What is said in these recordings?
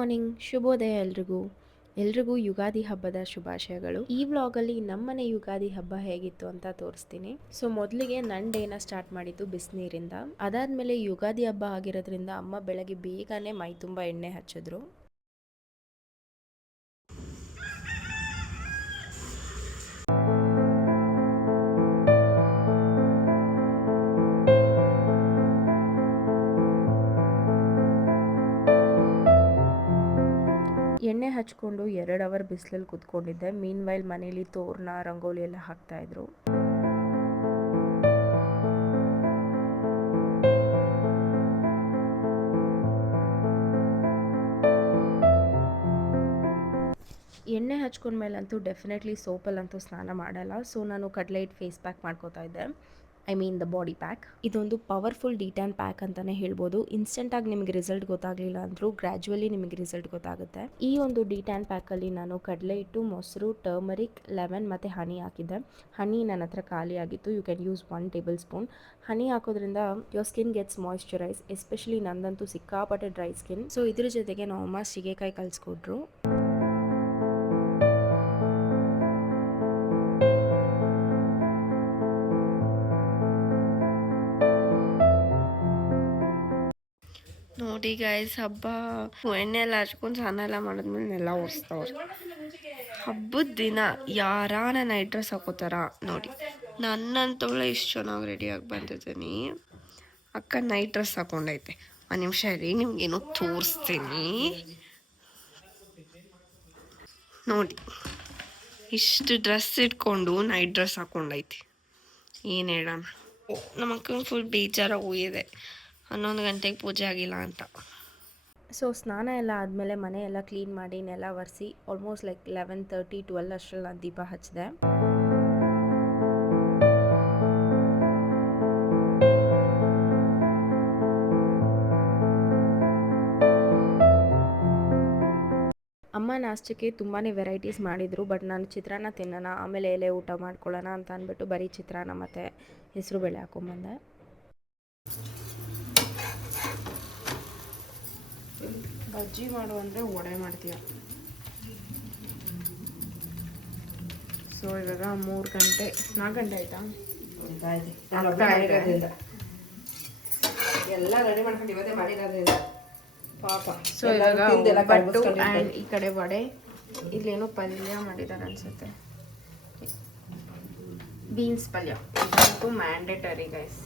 Morning, ಶುಭೋದಯ ಎಲ್ರಿಗೂ ಯುಗಾದಿ ಹಬ್ಬದ ಶುಭಾಶಯಗಳು. ಈ ವ್ಲಾಗಲ್ಲಿ ನಮ್ಮನೆ ಯುಗಾದಿ ಹಬ್ಬ ಹೇಗಿತ್ತು ಅಂತ ತೋರಿಸ್ತೀನಿ. ಸೊ ಮೊದಲಿಗೆ ನನ್ನ ಡೇನ ಸ್ಟಾರ್ಟ್ ಮಾಡಿದ್ದು ಬಿಸಿನೀರಿಂದ. ಅದಾದ್ಮೇಲೆ ಯುಗಾದಿ ಹಬ್ಬ ಆಗಿರೋದ್ರಿಂದ ಅಮ್ಮ ಬೆಳಗ್ಗೆ ಬೇಗನೆ ಮೈ ತುಂಬ ಎಣ್ಣೆ ಹಚ್ಚಿದ್ರು. ಎಣ್ಣೆ ಹಚ್ಕೊಂಡು 2 ಅವರ್ ಬಿಸಿಲಲ್ಲಿ ಕುತ್ಕೊಂಡಿದ್ದೆ. ಮೀನ್ ವೈಲ್ ಮನೇಲಿ ತೋರಣ ರಂಗೋಲಿ ಎಲ್ಲ ಹಾಕ್ತಾಯಿದ್ರು. ಎಣ್ಣೆ ಹಚ್ಕೊಂಡ್ಮೇಲಂತೂ ಡೆಫಿನೆಟ್ಲಿ ಸೋಪಲ್ಲಂತೂ ಸ್ನಾನ ಮಾಡಲ್ಲ. ಸೊ ನಾನು ಕಡಲೆ ಹಿಟ್ಟು ಫೇಸ್ ಪ್ಯಾಕ್ ಮಾಡ್ಕೋತಾ ಇದ್ದೆ. I mean the body pack. ಇದೊಂದು ಪವರ್ಫುಲ್ ಡಿಟ್ಯಾನ್ ಪ್ಯಾಕ್ ಅಂತಲೇ ಹೇಳ್ಬೋದು. ಇನ್ಸ್ಟೆಂಟಾಗಿ ನಿಮಗೆ ರಿಸಲ್ಟ್ ಗೊತ್ತಾಗಲಿಲ್ಲ ಅಂದರೂ ಗ್ರ್ಯಾಜುವಲಿ ನಿಮಗೆ ರಿಸಲ್ಟ್ ಗೊತ್ತಾಗುತ್ತೆ. ಈ ಒಂದು ಡಿಟ್ಯಾನ್ ಪ್ಯಾಕಲ್ಲಿ ನಾನು ಕಡಲೆ ಹಿಟ್ಟು, ಮೊಸರು, ಟರ್ಮರಿಕ್, ಲೆಮನ್ ಮತ್ತು ಹನಿ ಹಾಕಿದ್ದೆ. ಹನಿ ನನ್ನ ಹತ್ರ ಖಾಲಿ ಆಗಿತ್ತು. You can use 1 tablespoon. Honey ಹಾಕೋದ್ರಿಂದ your skin gets moisturised. Especially ನಂದಂತೂ ಸಿಕ್ಕಾಪಟ್ಟೆ ಡ್ರೈ ಸ್ಕಿನ್. ಸೊ ಇದ್ರ ಜೊತೆಗೆ ನಮ್ಮಮ್ಮ ಸೀಗೆಕಾಯಿ ಕಲಿಸ್ಕೊಟ್ರು. ನೋಡಿ ಗೈಸ್, ಹಬ್ಬ ಎಣ್ಣೆ ಎಲ್ಲ ಹಚ್ಕೊಂಡು ಸ್ನಾನ ಎಲ್ಲ ಮಾಡಿದ್ಮೇಲೆ ಎಲ್ಲ ಒರೆಸ್ತವ್ರು. ಹಬ್ಬದ ದಿನ ಯಾರಾನ ನೈಟ್ ಡ್ರೆಸ್ ಹಾಕೋತಾರ ನೋಡಿ. ನನ್ನಂತವಳೆ ಇಷ್ಟು ಚೆನ್ನಾಗಿ ರೆಡಿಯಾಗಿ ಬಂದಿದ್ದೀನಿ. ಅಕ್ಕ ನೈಟ್ ಡ್ರೆಸ್ ಹಾಕೊಂಡೈತೆ. ಒಂದು ನಿಮಿಷ ರೀ, ನಿಮ್ಗೇನೋ ತೋರಿಸ್ತೀನಿ ನೋಡಿ. ಇಷ್ಟು ಡ್ರೆಸ್ ಇಟ್ಕೊಂಡು ನೈಟ್ ಡ್ರೆಸ್ ಹಾಕೊಂಡೈತಿ. ಏನು ಹೇಳೋಣ, ನಮ್ಮ ಅಕ್ಕನ ಫುಲ್ ಬೇಜಾರ ಹೋಗಿದೆ. 11 ಗಂಟೆಗೆ ಪೂಜೆ ಆಗಿಲ್ಲ ಅಂತ. ಸೊ ಸ್ನಾನ ಎಲ್ಲ ಆದಮೇಲೆ ಮನೆ ಎಲ್ಲ ಕ್ಲೀನ್ ಮಾಡಿ ನೆಲ ಒರೆಸಿ ಆಲ್ಮೋಸ್ಟ್ ಲೈಕ್ 11:30 12 ಅಷ್ಟರಲ್ಲಿ ನಾನು ದೀಪ ಹಚ್ಚಿದೆ. ಅಮ್ಮ ನಾಷ್ಟಕ್ಕೆ ತುಂಬಾ ವೆರೈಟೀಸ್ ಮಾಡಿದರು. ಬಟ್ ನಾನು ಚಿತ್ರಾನ್ನ ತಿನ್ನೋಣ, ಆಮೇಲೆ ಎಲೆ ಊಟ ಮಾಡ್ಕೊಳ್ಳೋಣ ಅಂತ ಅಂದ್ಬಿಟ್ಟು ಬರೀ ಚಿತ್ರಾನ್ನ ಮತ್ತು ಹೆಸರುಬೇಳೆ ಹಾಕೊಂಬಂದೆ. ಬಜ್ಜಿ ಮಾಡು ಅಂದರೆ ವಡೆ ಮಾಡ್ತೀಯ. ಸೊ ಇವಾಗ 3 ಗಂಟೆ 4 ಗಂಟೆ ಆಯ್ತಾ? ಎಲ್ಲ ರೆಡಿ ಮಾಡ್ಕೊಂಡು ಇವತ್ತೇ ಮಾಡಿರೋದ್ರಿಂದ ಪಾಪ. ಸೊ ಇವಾಗ ಬಟ್ಟು ಆ್ಯಂಡ್ ಈ ಕಡೆ ವಡೆ, ಇಲ್ಲೇನೋ ಪಲ್ಯ ಮಾಡಿದ್ದಾರೆ ಅನ್ಸುತ್ತೆ. ಬೀನ್ಸ್ ಪಲ್ಯ ಇದಂತೂ ಮ್ಯಾಂಡೇಟರಿ ಗೈಸ್.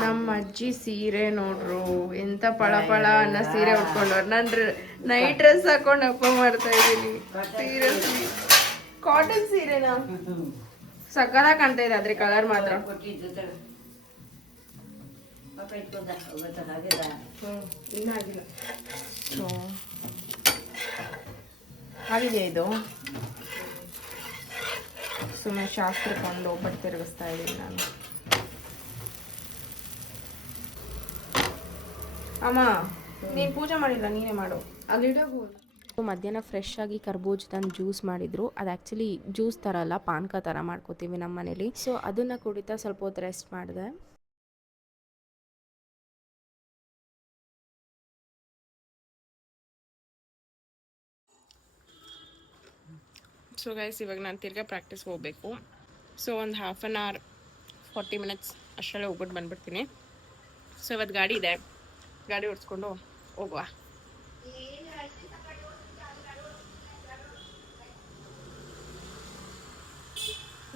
ನಮ್ಮ ಅಜ್ಜಿ ಸೀರೆ ನೋಡ್ರು, ಎಂತ ಪಳ ಪಳ ಅನ್ನೋ ಸೀರೆ ಉಟ್ಕೊಂಡವ್ರು. ನಾನು ನೈಟ್ ಡ್ರೆಸ್ ಹಾಕೊಂಡು ಹಬ್ಬ ಮಾಡ್ತಾ ಇದ್ದೀನಿ. ಸೀರೆ ಕಾಟನ್ ಸೀರೆನಾ, ಸಕ್ಕದಾಗ ಕಾಣ್ತಾ ಇದೆ. ಆದ್ರೆ ಕಲರ್ ಮಾತ್ರ ಇನ್ನಾಗಿಲ್ಲ. ಸೊ ಆಗಿದೆ ಇದು. ಸುಮ್ಮನೆ ಶಾಸ್ತ್ರಕೊಂಡು ಒಬ್ಬಟ್ಟು ತಿರುಗಿಸ್ತಾ ಇದ್ದೀನಿ ನಾನು. ಅಮ್ಮ ನೀನು ಪೂಜೆ ಮಾಡಿಲ್ಲ, ನೀನೇ ಮಾಡು. ಮಧ್ಯಾಹ್ನ ಫ್ರೆಶ್ ಆಗಿ ಕರ್ಬೂಜ ತಂದು ಜ್ಯೂಸ್ ಮಾಡಿದ್ರು. ಅದು ಆ್ಯಕ್ಚುಲಿ ಜ್ಯೂಸ್ ಥರ ಅಲ್ಲ, ಪಾನಕ ಥರ ಮಾಡ್ಕೋತೀವಿ ನಮ್ಮ ಮನೇಲಿ. ಸೊ ಅದನ್ನು ಕುಡಿತಾ ಸ್ವಲ್ಪ ಹೊತ್ತು ರೆಸ್ಟ್ ಮಾಡಿದೆ. ಸೊ ಗೈಸ್, ಇವಾಗ ನಾನು ತಿರ್ಗಾ ಪ್ರಾಕ್ಟೀಸ್ಗೆ ಹೋಗಬೇಕು. ಸೊ ಒಂದು 1/2 hour 40 minutes ಅಷ್ಟರಲ್ಲೇ ಹೋಗ್ಬಿಟ್ಟು ಬಂದ್ಬಿಡ್ತೀನಿ. ಸೊ ಇವತ್ತು ಗಾಡಿ ಇದೆ, ಗಾಡಿ ಓಡಿಸ್ಕೊಂಡು ಹೋಗುವ.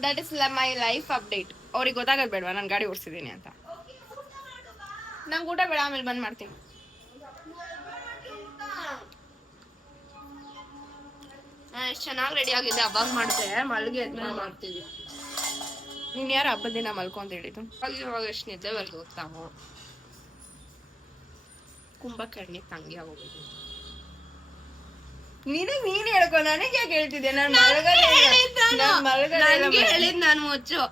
That is my life update. ಅವ್ರಿಗೆ ಗೊತ್ತಾಗೋದು ಬೇಡವಾ ನಾನು ಗಾಡಿ ಓಡಿಸಿದ್ದೀನಿ ಅಂತ? ನಂಗೆ ಊಟ ಬೇಡ, ಆಮೇಲೆ ಬಂದು ಮಾಡ್ತೀನಿ. ಎಷ್ಟು ಚೆನ್ನಾಗಿ ರೆಡಿ ಆಗಿದೆ. ಅವಾಗ ಮಾಡಿದೆ, ಮಲ್ಗೆ ಎದ್ಮೇಲೆ ಮಾಡ್ತೀವಿ. ನೀನು ಯಾರು ಹಬ್ಬದ ದಿನ ಮಲ್ಕೊ ಅಂತ ಹೇಳಿದ್ದು? ಇವಾಗ ಎಷ್ಟು ನಿದ್ದೆ ಬರ್ದು ಹೋಗ್ತಾವು. ಕುಂಭಕರ್ಣಿ ತಂಗಿ ಆಗೋಗಿದೆ. ನೀನ್ ಹೇಳ್ಕೊ, ನನಗೆ ಯಾಕೆ ಹೇಳ್ತಿದ್ದೆ? ನಾನು ಹೇಳಿದ್ ನಾನು ಮುಚ್ಚು.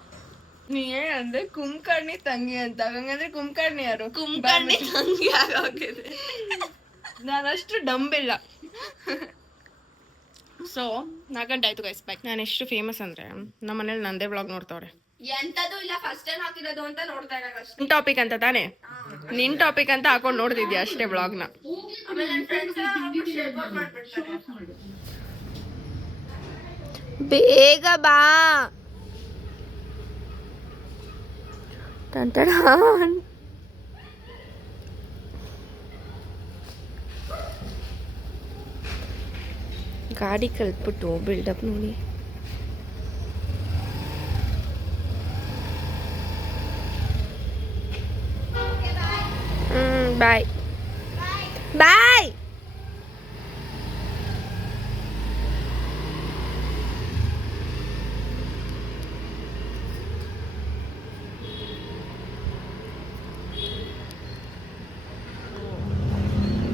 ನೀ ಏನಂದ್ರೆ ಕುಂಭಕರ್ಣಿ ತಂಗಿ ಅಂತ. ಹಂಗಂದ್ರೆ ಕುಂಭಕರ್ಣಿ ಯಾರು? ಕುಂಭಕರ್ಣಿ ತಂಗಿ ಆಗೋಗಿದೆ. ನಾನಷ್ಟು ಡಂಬಿಲ್ಲ. ಸೊ 4 ಗಂಟೆ ಆಯ್ತು ಗೈಸ್ ಬೈಕ್. ನಾನು ಎಷ್ಟು ಫೇಮಸ್ ಅಂದ್ರೆ ನಮ್ಮ ಮನೇಲಿ ನಂದೇ ಬ್ಲಾಗ್ ನೋಡ್ತಾವ್ರೆ. ಎಂತದು ಇಲ್ಲ, ಫಸ್ಟ್ ಟೈಮ್ ಹಾಕಿರೋದು ಅಂತ ನೋಡ್ತಾ ಇರೋದು ಅಷ್ಟೇ. ನಿನ್ ಟಾಪಿಕ್ ಅಂತ ತಾನೇ, ನಿನ್ ಟಾಪಿಕ್ ಅಂತ ಹಾಕೊಂಡು ನೋಡ್ತಿದ್ಯಾ ಅಷ್ಟೇ ಬ್ಲಾಗ್ನ. ಆಮೇಲೆ ನನ್ನ ಫ್ರೆಂಡ್ಸ್ ಶೇರ್ ಮಾಡ್ಬಿಡ್ತಾರೆ. ಬೇಗ ಬಾ ಟಂಟಡ. ಗಾಡಿ ಕಲ್ತ್ಬಿಟ್ಟು ಬಿಲ್ಡಪ್ ನೋಡಿ. Bye bye.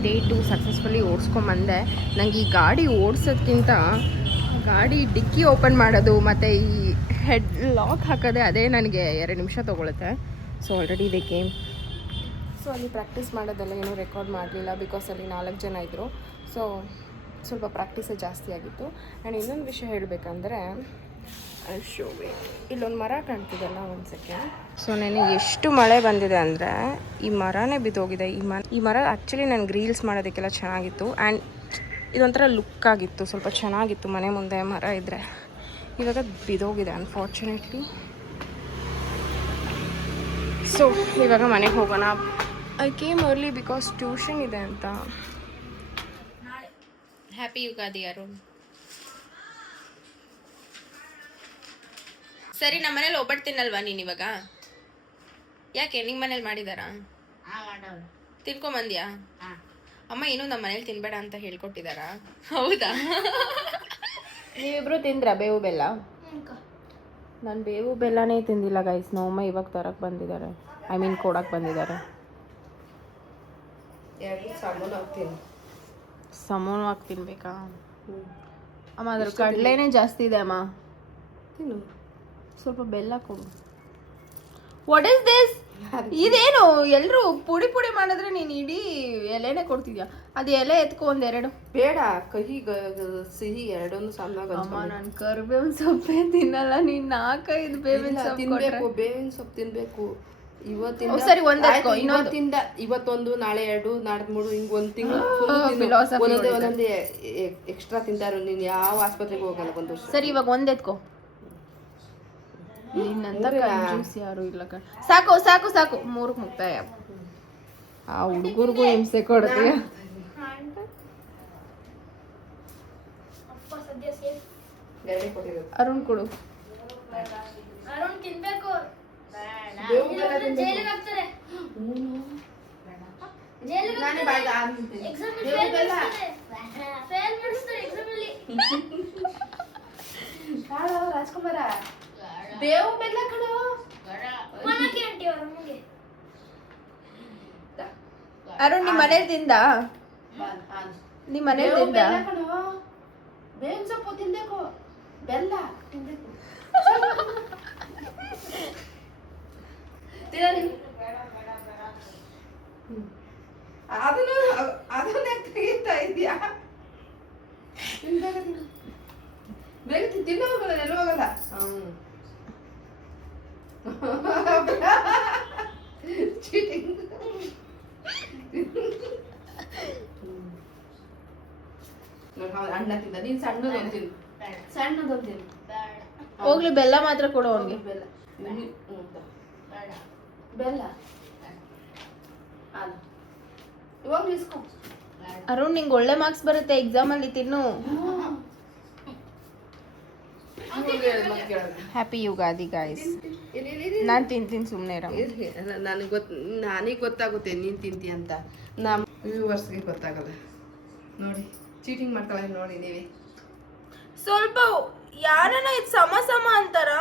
ಡೇ 2 ಸಕ್ಸಸ್ಫುಲಿ ಓಡಿಸ್ಕೊಂಬಂದೆ. ನನಗೆ ಈ ಗಾಡಿ ಓಡಿಸೋದ್ಕಿಂತ ಗಾಡಿ ಡಿಕ್ಕಿ ಓಪನ್ ಮಾಡೋದು ಮತ್ತು ಈ ಹೆಡ್ ಲಾಕ್ ಹಾಕೋದೆ ಅದೇ ನನಗೆ 2 ನಿಮಿಷ ತೊಗೊಳುತ್ತೆ. So already the game. So ಅಲ್ಲಿ ಪ್ರಾಕ್ಟೀಸ್ ಮಾಡೋದೆಲ್ಲ ಏನೂ ರೆಕಾರ್ಡ್ ಮಾಡಲಿಲ್ಲ, ಬಿಕಾಸ್ ಅಲ್ಲಿ 4 ಜನ ಇದ್ದರು. ಸೊ ಸ್ವಲ್ಪ ಪ್ರಾಕ್ಟೀಸೇ ಜಾಸ್ತಿ ಆಗಿತ್ತು. ಆ್ಯಂಡ್ ಇನ್ನೊಂದು ವಿಷಯ ಹೇಳಬೇಕಂದ್ರೆ, ಇಲ್ಲೊಂದು ಮರ ಕಾಣ್ತಿದೆಲ್ಲ ಒಂದು ಸೆಕೆಂಡ್. ಸೊ ನೆನೆ ಎಷ್ಟು ಮಳೆ ಬಂದಿದೆ ಅಂದರೆ ಈ ಮರನೇ ಬಿದ್ದೋಗಿದೆ. ಈ ಮರ ಆ್ಯಕ್ಚುಲಿ ನನಗೆ ರೀಲ್ಸ್ ಮಾಡೋದಕ್ಕೆಲ್ಲ ಚೆನ್ನಾಗಿತ್ತು. ಆ್ಯಂಡ್ ಇದೊಂಥರ ಲುಕ್ ಆಗಿತ್ತು, ಸ್ವಲ್ಪ ಚೆನ್ನಾಗಿತ್ತು ಮನೆ ಮುಂದೆ ಮರ ಇದ್ದರೆ. ಇವಾಗ ಬಿದ್ದೋಗಿದೆ ಅನ್ಫಾರ್ಚುನೇಟ್ಲಿ. ಸೊ ಇವಾಗ ಮನೆಗೆ ಹೋಗೋಣ. I came early because tuition ಇದೆ ಅಂತ. ಹ್ಯಾಪಿ ಯುಗಾದಿ ಅರುಣ್. ಸರಿ, ನಮ್ಮ ಮನೇಲಿ ಒಬ್ಬಟ್ಟು ತಿನ್ನಲ್ವಾ ನೀನು ಇವಾಗ? ಯಾಕೆ, ನಿಮ್ಮ ಮನೇಲಿ ಮಾಡಿದಾರಾ? ತಿನ್ಕೊಂಬಂದ್ಯಾ? ಅಮ್ಮ ಏನೂ ನಮ್ಮ ಮನೇಲಿ ತಿನ್ಬೇಡ ಅಂತ ಹೇಳ್ಕೊಟ್ಟಿದಾರಾ? ಹೌದಾ? ನೀವಿಬ್ರು ತಿಂದ್ರಾ ಬೇವು ಬೆಲ್ಲ? ನಾನು ಬೇವು ಬೆಲ್ಲನೇ ತಿಂದಿಲ್ಲ ಗೈಸ್. ನಮ್ಮಮ್ಮ ಇವಾಗ ತರಕ್ಕೆ ಬಂದಿದ್ದಾರೆ, ಐ ಮೀನ್ ಕೊಡಕ್ಕೆ ಬಂದಿದ್ದಾರೆ. ಸಮೂನವಾಗಿ ತಿನ್ಬೇಕಾ ಅಮ್ಮ? ಅದ್ರ ಕಡಲೆನೇ ಜಾಸ್ತಿ ಇದೆ ಅಮ್ಮ. ತಿನ್ನು, ಸ್ವಲ್ಪ ಬೆಲ್ಲ ಕೊಡು. What is this? ಇದೇನು ಎಲ್ಲರೂ ಪುಡಿ ಪುಡಿ ಮಾಡಿದ್ರೆ ನೀನು ಇಡೀ ಎಲೆನೇ ಕೊಡ್ತಿದ್ಯಾ? ಅದು ಎಲೆ ಎತ್ಕೊ ಒಂದೆರಡು. ಬೇಡ, ಕಹಿ ಸಿಹಿ ಎರಡೊಂದು ಸಣ್ಣಗೆ. ಅಮ್ಮ ನಾನು ಕರಿಬೇವಿನ ಸೊಪ್ಪೇ ತಿನ್ನಲ್ಲ, ನೀನು 4-5 ಬೇವಿನ ಸೊಪ್ಪು ತಿನ್ಬೇಕು. ಬೇವಿನ ಸೊಪ್ಪು ತಿನ್ಬೇಕು. ಇವತ್ತಿಂದ ಸರಿ ಒಂದೆತ್ಕೊ. ಇವತ್ತಿಂದ ಇವತ್ತೊಂದು, ನಾಳೆ 2, ನಾಡ್ದು 3, ಹಿಂಗ್ ಒಂದು ತಿಂಗಳು ಒಂದೊಂದೇ ಎಕ್ಸ್ಟ್ರಾ ತಿಂತಾರು. ನೀನು ಯಾವ ಆಸ್ಪತ್ರೆಗೆ ಹೋಗಲ್ಲ ಒಂದು ವರ್ಷ. ಸರಿ ಇವಾಗ ಒಂದೆತ್ಕೊ. ನಿನ್ನಂತ ಕಂಜೂಸ್ ಯಾರು ಇಲ್ಲ. ಸಾಕು ಸಾಕು ಸಾಕು, 3ಕ್ಕೆ ಮುಕ್ತಾಯ. ಆ ಹುಡುಗರಿಗೂ ಹಿಂಸೆ ಕೊಡ್ತೀಯ. ಅರುಣ್ ಕೊಡು. ರಾಜ್ಕುಮಾರ ಬೇವು ಬೆಲ್ಲ ಕಣೋ. ಅರುಣ್ ನಿಮ್ಮ ಮನೇಲಿ ತಿಂದ? ನಿಮ್ಮ ಮನೇಲಿ ತಿಂದ? ಬೇವಿನ ಸೊಪ್ಪು ತಿನ್ಬೇಕು, ಬೆಲ್ಲ ತಿನ್ಬೇಕು. ಅದನ್ನೇ ತೆಗಿತಾ ಇದೆಯಾ? ಬೇಗ ತಿನ್ನ ಹೋಗಲ್ಲ, ಎಲ್ಲ ಹೋಗಲ್ಲ. ಚೀಟಿಂಗ್. ಅಣ್ಣ ತಿಂದ, ನೀನ್ ಸಣ್ಣದೊಂದು ತಿನ್ನು. ಸಣ್ಣದೊಂದು ತಿನ್ನು. ಹೋಗ್ಲಿ, ಬೆಲ್ಲ ಮಾತ್ರ ಕೊಡು ಅವನಿಗೆ. ಬೆಲ್ಲ ಬೆಲ್ಲ ಇವಾಗ ಇಸ್ಕೊ. ಅರುಣ್ ನಿಂಗೆ ಒಳ್ಳೆ ಮಾರ್ಕ್ಸ್ ಬರುತ್ತೆ ಎಕ್ಸಾಮ್ ಅಲ್ಲಿ, ತಿನ್ನು. Happy Ugadi guys. ನಾನು ತಿಂತೀನಿ, ಸುಮ್ಮನೆ ನನಗೆ ಗೊತ್ತಾಗುತ್ತೆ ನೀನ್ ತಿಂತಿ ಅಂತ. ನಮ್ಮ ವ್ಯೂವರ್ಸ್ಗೆ ಗೊತ್ತಾಗಲ್ಲ ನೋಡಿ. ಚೀಟಿಂಗ್ ಮಾಡ್ತಾಳೆ ನೋಡಿ ನೀವೇ. ಸ್ವಲ್ಪ ಯಾರನ್ನ ಇದು ಸಮ ಸಮ ಅಂತಾರ.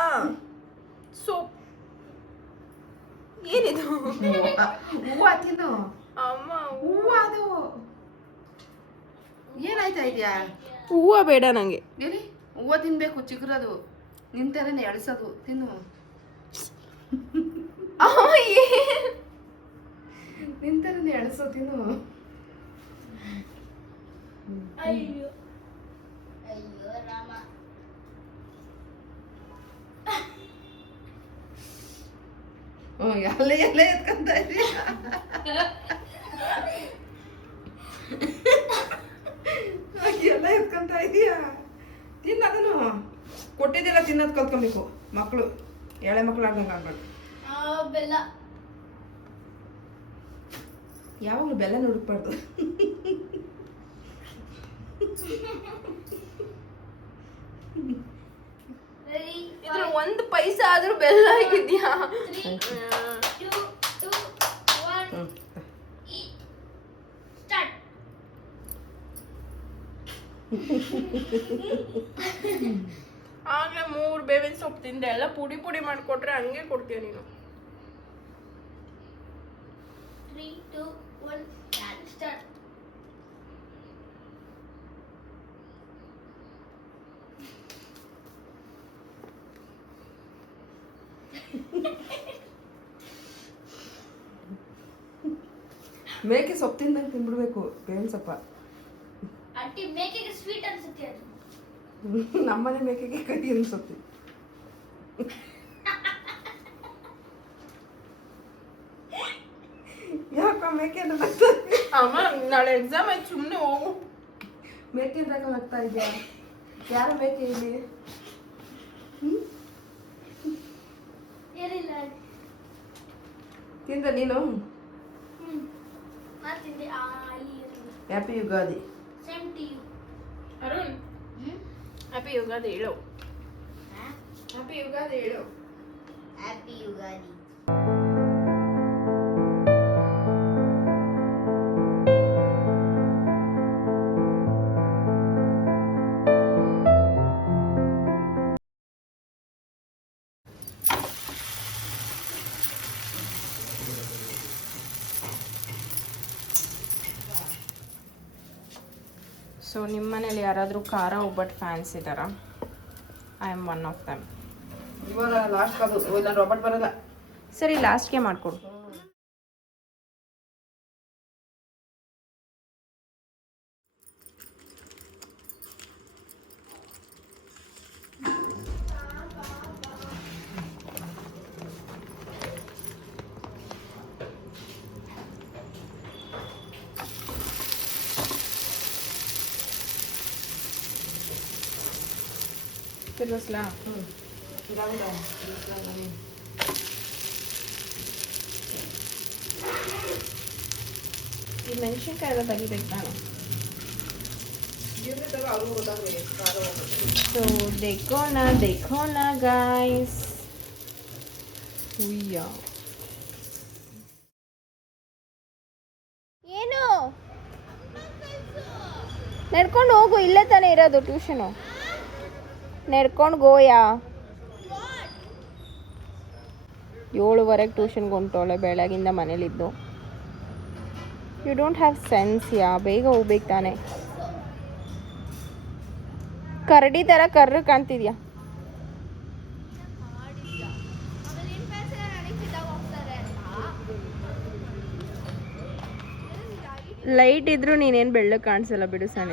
ಸೊ ಏನಿದು? ಹೂವ ತಿನ್ನು ಅಮ್ಮ. ಹೂವ ಅದು ಏನಾಯ್ತಾ ಇದೆಯಾ? ಹೂವ ಬೇಡ ನಂಗೆ. ಹೇಳಿ, ಹೂವ ತಿನ್ಬೇಕು, ಚಿಗುರದು. ನಿಂತರನೇ ಎಳ್ಸೋದು. ತಿನ್ನು. ನಿಂತರನೇ ಎಳ್ಸೋ, ತಿನ್ನು. ಹ್ಞೂ ಎಲ್ಲ ಎತ್ಕೊಂತ ಇದೀಯ ಎಲ್ಲ ಎತ್ಕೊಂತ ಇದೀಯ ತಿನ್ನದನು ಕೊಟ್ಟಿದ್ದಿಲ್ಲ ತಿನ್ನೋದು ಕಲ್ತ್ಕೊಬೇಕು ಮಕ್ಕಳು ಎಳೆ ಮಕ್ಕಳು ಆಡ್ದಂಗೆ ಆಗ್ಬಾರ್ದು ಬೆಲ್ಲ ಯಾವಾಗಲೂ ಬೆಲ್ಲ ಹುಡುಕ್ಬಾರ್ದು ಇದ್ರ ಒಂದು ಪೈಸಾ ಆದ್ರೂ ಬೆಲ್ಲ ಆಗಿದ್ಯಾ ಆಗ್ಲೇ 3 ಬೇವಿನ ಸೊಪ್ಪು ತಿಂದೆ ಎಲ್ಲ ಪುಡಿ ಪುಡಿ ಮಾಡ್ಕೊಟ್ರೆ ಹಂಗೆ ಕೊಡ್ತೀಯ ನೀನು 3, 2, 1 and start. ಮೇಕೆ ಸೊಪ್ಪು ತಿಂದಂಗೆ ತಿನ್ಬಿಡ್ಬೇಕು ಬೇವಿನ ಸೊಪ್ಪ ಆಂಟಿ ಮೇಕೆಗೆ ಸ್ವೀಟ್ ಅನ್ಸುತ್ತೆ ಅದು ನಮ್ಮನೆ ಮೇಕೆಗೆ ಕಹಿ ಅನ್ಸುತ್ತೆ ಯಾಕ ಮೇಕೆ ಅಂತ ಅಮ್ಮ ನಾಳೆ ಎಕ್ಸಾಮ್ ಆಯ್ತು ಸುಮ್ಮನೆ ಹೋಗು ಮೇಕೆ ಅಂತ ಆಗ್ತಾ ಇದೆಯಾ ಯಾರ ಮೇಕೆ ಇಲ್ಲಿ ಏನಿಲ್ಲ ತಿಂದ ನೀನು ಮಾಡ್ತಿದ್ದೆ happy Ugadi same to you Arun happy Ugadi ಹೇಳು ಹ್ಯಾಪಿ ಯುಗಾದಿ ಹೇಳು ಹ್ಯಾಪಿ ಯುಗಾದಿ ಸೊ ನಿಮ್ಮ ಮನೇಲಿ ಯಾರಾದರೂ ಖಾರ ಒಬ್ಬಟ್ಟು ಫ್ಯಾನ್ಸ್ ಇದ್ದಾರಾ I am one of them ಇವಾಗ ಲಾಸ್ಟ್ ಅದು ಇಲ್ಲ ರಾಬರ್ಟ್ ಬರಲ್ಲ ಸರಿ ಲಾಸ್ಟ್ಗೆ ಮಾಡಿಕೊಡು ತಿರ್ಗಿಸ್ಲಾ ಈ ಮೆಣಸಿನ್ಕಾಯಿ ಎಲ್ಲ ತೆಗಿಬೇಕು ನಾನು ಸೊ देखो ना गाइस ಉಯ್ಯ ಏನು ನಡ್ಕೊಂಡು ಹೋಗು ಇಲ್ಲೇ ತಾನೇ ಇರೋದು ಟ್ಯೂಷನು ನಡ್ಕೊಂಡು ಗೋಯಾ 7:30 ಟ್ಯೂಷನ್ಗೆ ಹೊಂಟೋಳೆ ಬೆಳಗಿಂದ ಮನೇಲಿದ್ದು ಯು ಡೋಂಟ್ ಹ್ಯಾವ್ ಸೆನ್ಸ್ ಯಾ ಬೇಗ ಹೋಗ್ಬೇಕು ತಾನೆ ಕರಡಿ ಥರ ಕರ್ರು ಕಾಣ್ತಿದ್ಯಾ ಲೈಟ್ ಇದ್ರೂ ನೀನೇನು ಬೆಳ್ಳಗೆ ಕಾಣಿಸಲ್ಲ ಬಿಡು ಸಣ್ಣ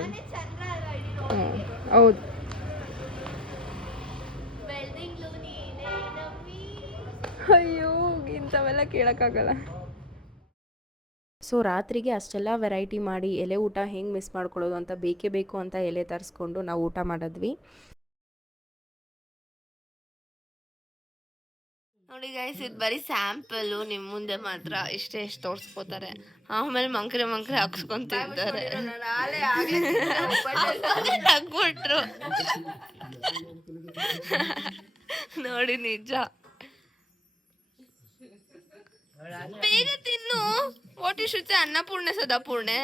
ಹೌದು ಅಯ್ಯೋ ಇಂಥವೆಲ್ಲ ಕೇಳೋಕ್ಕಾಗಲ್ಲ ಸೊ ರಾತ್ರಿಗೆ ಅಷ್ಟೆಲ್ಲ ವೆರೈಟಿ ಮಾಡಿ ಎಲೆ ಊಟ ಹೆಂಗೆ ಮಿಸ್ ಮಾಡ್ಕೊಳ್ಳೋದು ಅಂತ ಬೇಕೇ ಬೇಕು ಅಂತ ಎಲೆ ತರಿಸ್ಕೊಂಡು ನಾವು ಊಟ ಮಾಡಿದ್ವಿ ನೋಡಿ ಗೈಸ್ ಇದು ಬರೀ ಸ್ಯಾಂಪಲ್ಲು ನಿಮ್ಮ ಮುಂದೆ ಮಾತ್ರ ಇಷ್ಟೇ ಎಷ್ಟು ತೋರಿಸ್ಕೋತಾರೆ ಆಮೇಲೆ ಮಂಕ್ರೆ ಹಾಕ್ಸ್ಕೊಂತಿದ್ದಾರೆ ಹಾಕ್ಬಿಟ್ರು ನೋಡಿ ನಿಜ ಬೇಗ ತಿನ್ನು ಓಟಿ ಶುಚಿ ಅನ್ನಪೂರ್ಣೆ ಸದಾಪೂರ್ಣೆ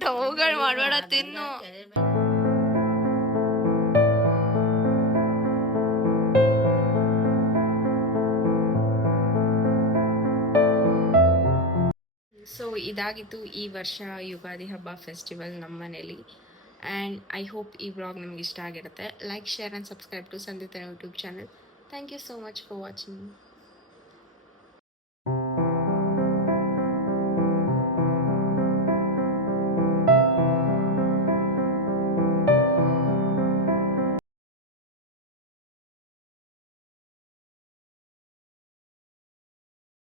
ಟೋಗಳು ಮಾಡಬೇಡ ತಿನ್ನು ಸೊ ಇದಾಗಿತ್ತು ಈ ವರ್ಷ ಯುಗಾದಿ ಹಬ್ಬ ಫೆಸ್ಟಿವಲ್ ನಮ್ಮ ಮನೇಲಿ ಆ್ಯಂಡ್ ಐ ಹೋಪ್ ಈ ವ್ಲಾಗ್ ನಿಮ್ಗೆ ಇಷ್ಟ ಆಗಿರುತ್ತೆ like share and subscribe to ಸಂಧಿತನ YouTube channel thank you so much for watching